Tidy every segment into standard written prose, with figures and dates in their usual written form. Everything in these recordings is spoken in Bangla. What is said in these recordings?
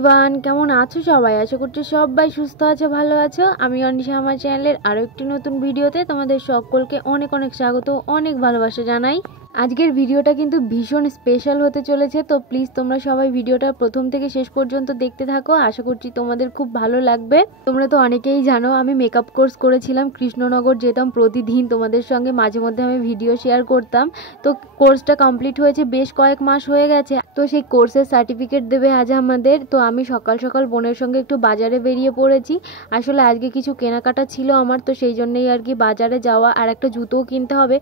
এভরিওয়ান, কেমন আছো সবাই? আশা করছি সবাই সুস্থ আছো, ভালো আছো। আমি অনিশা আমার চ্যানেলের আরও একটি নতুন ভিডিওতে তোমাদের সকলকে অনেক অনেক স্বাগত, অনেক ভালোবাসা জানাই। আজকের ভিডিওটা কিন্তু ভীষণ স্পেশাল হতে চলেছে, তো প্লিজ তোমরা সবাই ভিডিওটা প্রথম থেকে শেষ পর্যন্ত দেখতে থাকো। আশা করছি তোমাদের খুব ভালো লাগবে। তোমরা তো অনেকেই জানো আমি মেকআপ কোর্স করেছিলাম, কৃষ্ণনগর যেতাম প্রতিদিন, তোমাদের সঙ্গে মাঝে মধ্যে আমি ভিডিও শেয়ার করতাম। তো কোর্সটা কমপ্লিট হয়েছে, বেশ কয়েক মাস হয়ে গেছে। তো সেই কোর্সের সার্টিফিকেট দেবে আজ আমাদের। তো আমি সকাল সকাল বোনের সঙ্গে একটু বাজারে বেরিয়ে পড়েছি। আসলে আজকে কিছু কেনাকাটা ছিল আমার, তো সেই জন্যই আর কি বাজারে যাওয়া। আর একটা জুতোও কিনতে হবে,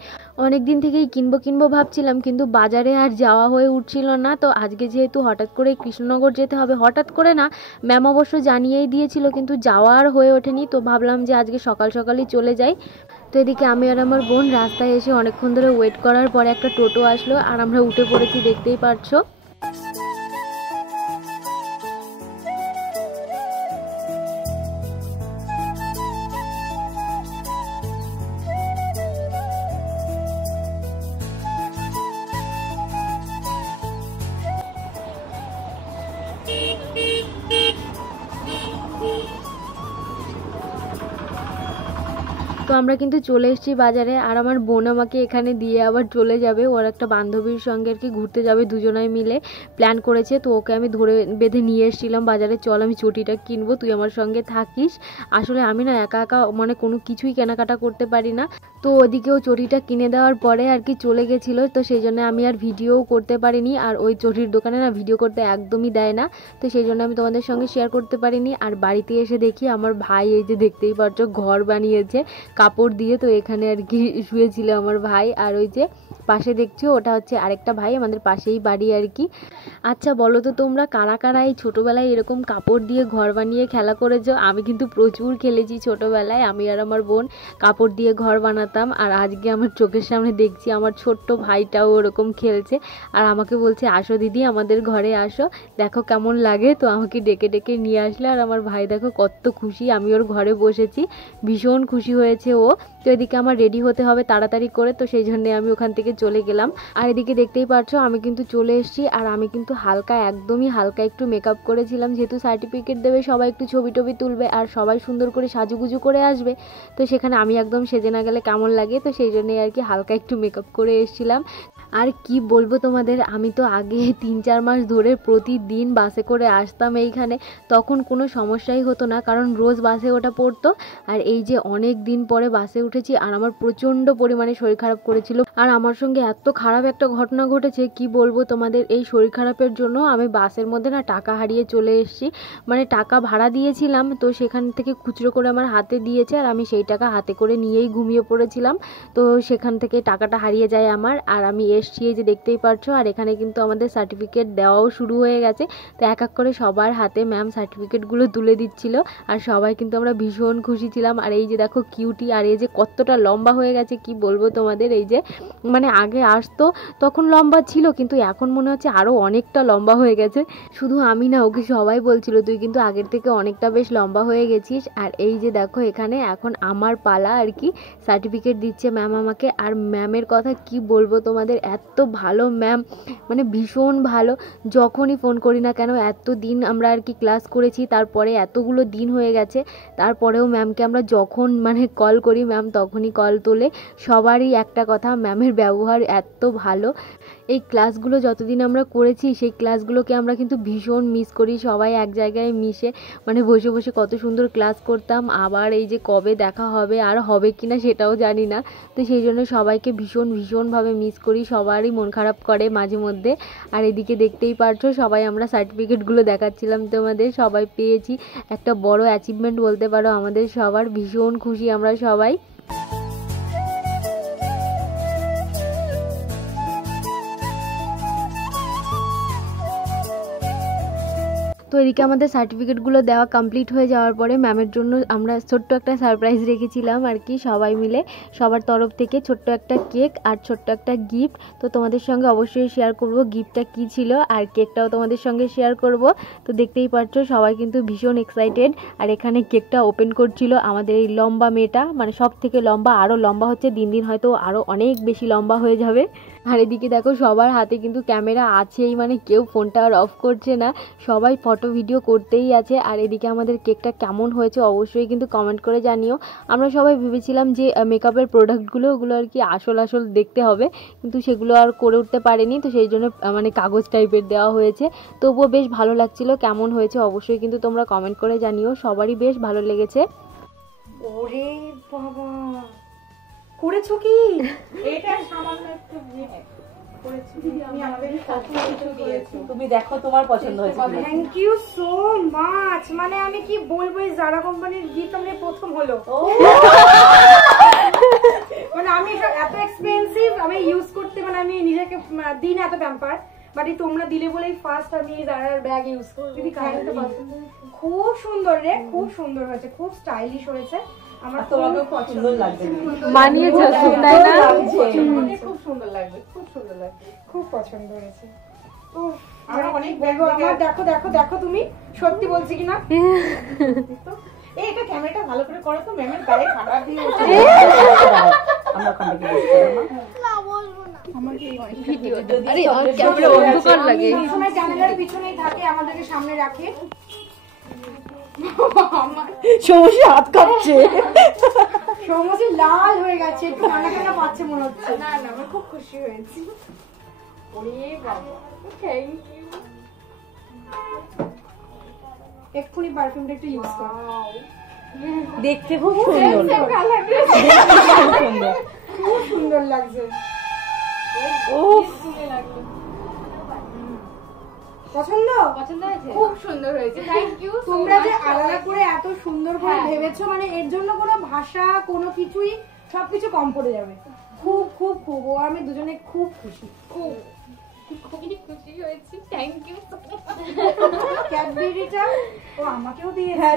অনেক দিন থেকেই কিনবো ভাবছিলাম, কিন্তু বাজারে আর যাওয়া হয়ে উঠছিল না। তো আজকে যেহেতু হঠাৎ করে কৃষ্ণনগর যেতে হবে, হঠাৎ করে না, ম্যাম অবশ্য জানিয়েই দিয়েছিল, কিন্তু যাওয়া আর হয়ে ওঠেনি। তো ভাবলাম যে আজকে সকাল সকালই চলে যাই। তো এদিকে আমি আর আমার বোন রাস্তায় এসে অনেকক্ষণ ধরে ওয়েট করার পরে একটা টোটো আসলো, আর আমরা উঠে পড়েছি, দেখতেই পারছো। তো আমরা কিন্তু চলে এসেছি বাজারে, আর আমার বোন আমাকে এখানে দিয়ে আবার চলে যাবে। ওর একটা বান্ধবীর সঙ্গে আর কি ঘুরতে যাবে, দুজনাই মিলে প্ল্যান করেছে। তো ওকে আমি ধরে বেঁধে নিয়ে এসেছিলাম বাজারে, চল আমি চটিটা কিনবো, তুই আমার সঙ্গে থাকিস। আসলে আমি না একা একা মানে কোনো কিছুই কেনাকাটা করতে পারি না। তো ওদিকেও চটিটা কিনে দেওয়ার পরে আর কি চলে গেছিলো, তো সেই জন্য আমি আর ভিডিওও করতে পারিনি। আর ওই চটির দোকানে না ভিডিও করতে একদমই দেয় না, তো সেই জন্য আমি তোমাদের সঙ্গে শেয়ার করতে পারিনি। আর বাড়িতে এসে দেখি আমার ভাই, এই যে দেখতেই পাচ্ছ, ঘর বানিয়েছে কাপড় দিয়ে। তো এখানে আর কি শুয়েছিল আমার ভাই। আর ওই যে পাশে দেখছো, ওটা হচ্ছে আরেকটা ভাই, আমাদের পাশেই বাড়ি আর কি। আচ্ছা বলো তো তোমরা কারা কারা এই ছোটোবেলায় এরকম কাপড় দিয়ে ঘর বানিয়ে খেলা করেছো? আমি কিন্তু প্রচুর খেলেছি ছোটোবেলায়, আমি আর আমার বোন কাপড় দিয়ে ঘর বানাতাম। আর আজকে আমার চোখের সামনে দেখছি আমার ছোট্ট ভাইটাও ওরকম খেলছে, আর আমাকে বলছে আসো দিদি আমাদের ঘরে আসো, দেখো কেমন লাগে। তো আমাকে ডেকে ডেকে নিয়ে আসলে, আর আমার ভাই দেখো কত খুশি, আমি ওর ঘরে বসেছি, ভীষণ খুশি হয়েছে ও। তো এদিকে আমার রেডি হতে হবে তাড়াতাড়ি করে, তো সেই জন্য আমি ওখান থেকে চলে গেলাম। আর এদিকে দেখতেই পাচ্ছ আমি কিন্তু চলে এসেছি। আর আমি কিন্তু হালকা, একদমই হালকা একটু মেকআপ করেছিলাম, যেহেতু সার্টিফিকেট দেবে, সবাই একটু ছবি টবি তুলবে আর সবাই সুন্দর করে সাজুগুজু করে আসবে। তো সেখানে আমি একদম সেজে না গেলে কেমন লাগে, তো সেই জন্যই আর কি হালকা একটু মেকআপ করে এসেছিলাম। আর কি বলবো তোমাদের, আমি তো আগে 3-4 মাস ধরে প্রতিদিন বাসে করে আসতাম এইখানে, তখন কোনো সমস্যাই হতো না, কারণ রোজ বাসে ওঠা পড়তো। আর এই যে অনেক দিন পরে বাসে উঠেছি, আর আমার প্রচণ্ড পরিমাণে শরীর খারাপ করেছিল। আর আমার সঙ্গে এত খারাপ একটা ঘটনা ঘটেছে, কি বলবো তোমাদের। এই শরীর খারাপের জন্য আমি বাসের মধ্যে না টাকা হারিয়ে চলে এসেছি, মানে টাকা ভাড়া দিয়েছিলাম, তো সেখান থেকে খুচরো করে আমার হাতে দিয়েছে, আর আমি সেই টাকা হাতে করে নিয়েই ঘুমিয়ে পড়েছিলাম। তো সেখান থেকে টাকাটা হারিয়ে যায় আমার, আর আমি এসছি, এই যে দেখতেই পারছো। আর এখানে কিন্তু আমাদের সার্টিফিকেট দেওয়াও শুরু হয়ে গেছে, তো এক এক করে সবার হাতে ম্যাম সার্টিফিকেটগুলো তুলে দিচ্ছিল, আর সবাই কিন্তু আমরা ভীষণ খুশি ছিলাম। আর এই যে দেখো কিউটি, আর এই যে কতটা লম্বা হয়ে গেছে, কি বলবো তোমাদের। এই যে মানে আগে আসতো তখন লম্বা ছিল, কিন্তু এখন মনে হচ্ছে আরও অনেকটা লম্বা হয়ে গেছে। শুধু আমি না, ওকে সবাই বলছিল তুই কিন্তু আগের থেকে অনেকটা বেশ লম্বা হয়ে গেছিস। আর এই যে দেখো এখানে এখন আমার পালা আর কি, সার্টিফিকেট দিচ্ছে ম্যাম আমাকে। আর ম্যামের কথা কি বলবো তোমাদের, এত ভালো ম্যাম, মানে ভীষণ ভালো। যখনই ফোন করি না কেন, এত দিন আমরা আর কি ক্লাস করেছি, তারপরে এতগুলো দিন হয়ে গেছে, তারপরেও ম্যামকে আমরা যখন মানে কল করি, ম্যাম তখনই কল তোলে। সবারই একটা কথা, ম্যামের ব্যবহার এত ভালো। এই ক্লাসগুলো যতদিন আমরা করেছি, সেই ক্লাসগুলোকে আমরা কিন্তু ভীষণ মিস করি, সবাই এক জায়গায় মিশে মানে বসে বসে কত সুন্দর ক্লাস করতাম। আবার এই যে কবে দেখা হবে, আর হবে কি না সেটাও জানি না। তো সেই জন্য সবাইকে ভীষণভাবে মিস করি, সবারই মন খারাপ করে মাঝে মধ্যে। আর এদিকে দেখতেই পারছো সবাই আমরা সার্টিফিকেটগুলো দেখাচ্ছিলাম তোমাদের, সবাই পেয়েছি, একটা বড় অ্যাচিভমেন্ট বলতে পারো আমাদের সবার, ভীষণ খুশি আমরা সবাই। তো এদিকে আমাদের সার্টিফিকেটগুলো দেওয়া কমপ্লিট হয়ে যাওয়ার পরে ম্যামের জন্য আমরা ছোট্ট একটা সারপ্রাইজ রেখেছিলাম আর কি, সবাই মিলে সবার তরফ থেকে ছোট্ট একটা কেক আর ছোট্ট একটা গিফট। তো তোমাদের সঙ্গে অবশ্যই শেয়ার করব গিফটটা কী ছিল, আর কেকটাও তোমাদের সঙ্গে শেয়ার করব। তো দেখতেই পাচ্ছ সবাই কিন্তু ভীষণ এক্সাইটেড। আর এখানে কেকটা ওপেন করছিল আমাদের এই লম্বা মেয়েটা, মানে সব থেকে লম্বা, আরও লম্বা হচ্ছে দিন দিন, হয়তো আরও অনেক বেশি লম্বা হয়ে যাবে। আর এদিকে দেখো সবার হাতে কিন্তু ক্যামেরা আছেই, মানে কেউ ফোনটা আর অফ করছে না, সবাই ফটো ভিডিও করতেই আছে। আর এদিকে আমাদের কেকটা কেমন হয়েছে অবশ্যই কিন্তু কমেন্ট করে জানিও। আমরা সবাই ভেবেছিলাম যে মেকআপের প্রোডাক্টগুলো ওগুলো আর কি আসল দেখতে হবে, কিন্তু সেগুলো আর করে উঠতে পারেনি, তো সেই জন্য মানে কাগজ টাইপের দেওয়া হয়েছে। তবুও বেশ ভালো লাগছিল, কেমন হয়েছে অবশ্যই কিন্তু তোমরা কমেন্ট করে জানিও। সবারই বেশ ভালো লেগেছে। ওরে বাবা, করেছো কি? এটা সামান্য একটু করেছি, তুমি আমাদের কত কিছু দিয়েছো। তুমি দেখো তোমার পছন্দ হয়েছে কিনা। Thank you so much. মানে আমি কি বলবো, এই জারা কোম্পানির গিফট আমি প্রথম হলো। মানে আমি এত এক্সপেন্সিভ আমি ইউজ করতে, মানে আমি নিজেকে দিন এত প্যাম্পার, বাট তোমরা দিলে বলেই ফার্স্ট আমি জারার ব্যাগ ইউজ করছি। খুব সুন্দর রে, খুব সুন্দর হয়েছে, খুব স্টাইলিশ হয়েছে। আমার তোমাকে পছন্দ লাগবে, মানিয়েছে তাই না? খুব সুন্দর লাগবে, খুব সুন্দর লাগবে, খুব পছন্দ হয়েছে। আমরা অনেক বলবো, আমার দেখো দেখো দেখো, তুমি সত্যি বলছি কিনা। এটা ক্যামেরাটা ভালো করে করো তো, ম্যামের গায়ে ফাটা দিয়ে ওঠে। আমরা ওখান থেকে না বলবো না আমাকে ভিডিও আরে ক্যামেরা অন্ধকার লাগে, সবসময় ক্যামেরার পিছনেই থাকে, আমাদেরকে সামনে রাখে। সমস্যা হাত কাঁপছে, সমস্ত লাল হয়ে গেছে, একটু ঠান্ডা ঠান্ডা পাচ্ছে মনে হচ্ছে। না না, আমি খুব খুশি হয়েছি। ওরে বাবা, থ্যাংক ইউ। এক্ষুনি পারফিউমটা একটু ইউজ করো। দেখতে খুব সুন্দর, খুব সুন্দর লাগছে। পছন্দ? পছন্দ হয়েছে? খুব সুন্দর হয়েছে, থ্যাংক ইউ। তোমরা যে আলাদা করে এত সুন্দর করে ভেবেছো, মানে এর জন্য কোনো ভাষা কোনো কিছুই, সবকিছু কম পড়ে যাবে। খুব খুব খুব, ও আমি দুজনে খুব খুশি, খুব খুবই খুশি হয়েছি, থ্যাংক ইউ। ক্যাডবেরিটা ও আমাকেও দিয়েছে।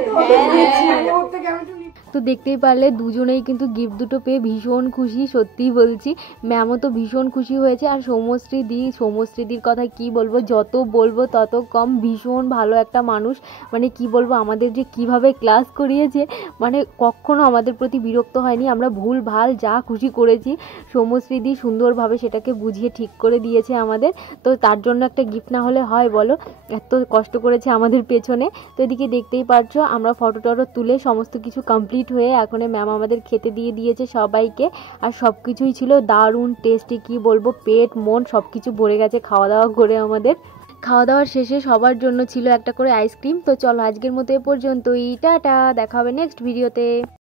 তো দেখতেই পারলে দুজনেই কিন্তু গিফট দুটো পেয়ে ভীষণ খুশি, সত্যিই বলছি। ম্যামও তো ভীষণ খুশি হয়েছে। আর সৌমশ্রীদির কথা কি বলবো, যত বলবো তত কম, ভীষণ ভালো একটা মানুষ। মানে কি বলবো, আমাদের যে কিভাবে ক্লাস করিয়েছে, মানে কখনো আমাদের প্রতি বিরক্ত হয়নি। আমরা ভুল ভাল যা খুশি করেছি, সৌমশ্রীদি সুন্দরভাবে সেটাকে বুঝিয়ে ঠিক করে দিয়েছে আমাদের। তো তার জন্য একটা গিফট না হলে হয় বলো, এত কষ্ট করেছে আমাদের পেছনে। তো এদিকে দেখতেই পাচ্ছ আমরা ফটো টটো তুলে সমস্ত কিছু কমপ্লিট হয়ে এখন ম্যাম আমাদের খেতে দিয়ে দিয়েছে সবাইকে। আর সব কিছুই ছিল দারুণ টেস্টি, কি বলবো, পেট মন সব কিছু ভরে গেছে খাওয়া দাওয়া করে। আমাদের খাওয়া দাওয়ার শেষে সবার জন্য ছিল একটা করে আইসক্রিম। তো চলো আজকের মতো এ পর্যন্তই, টাটা, দেখা হবে নেক্সট ভিডিওতে।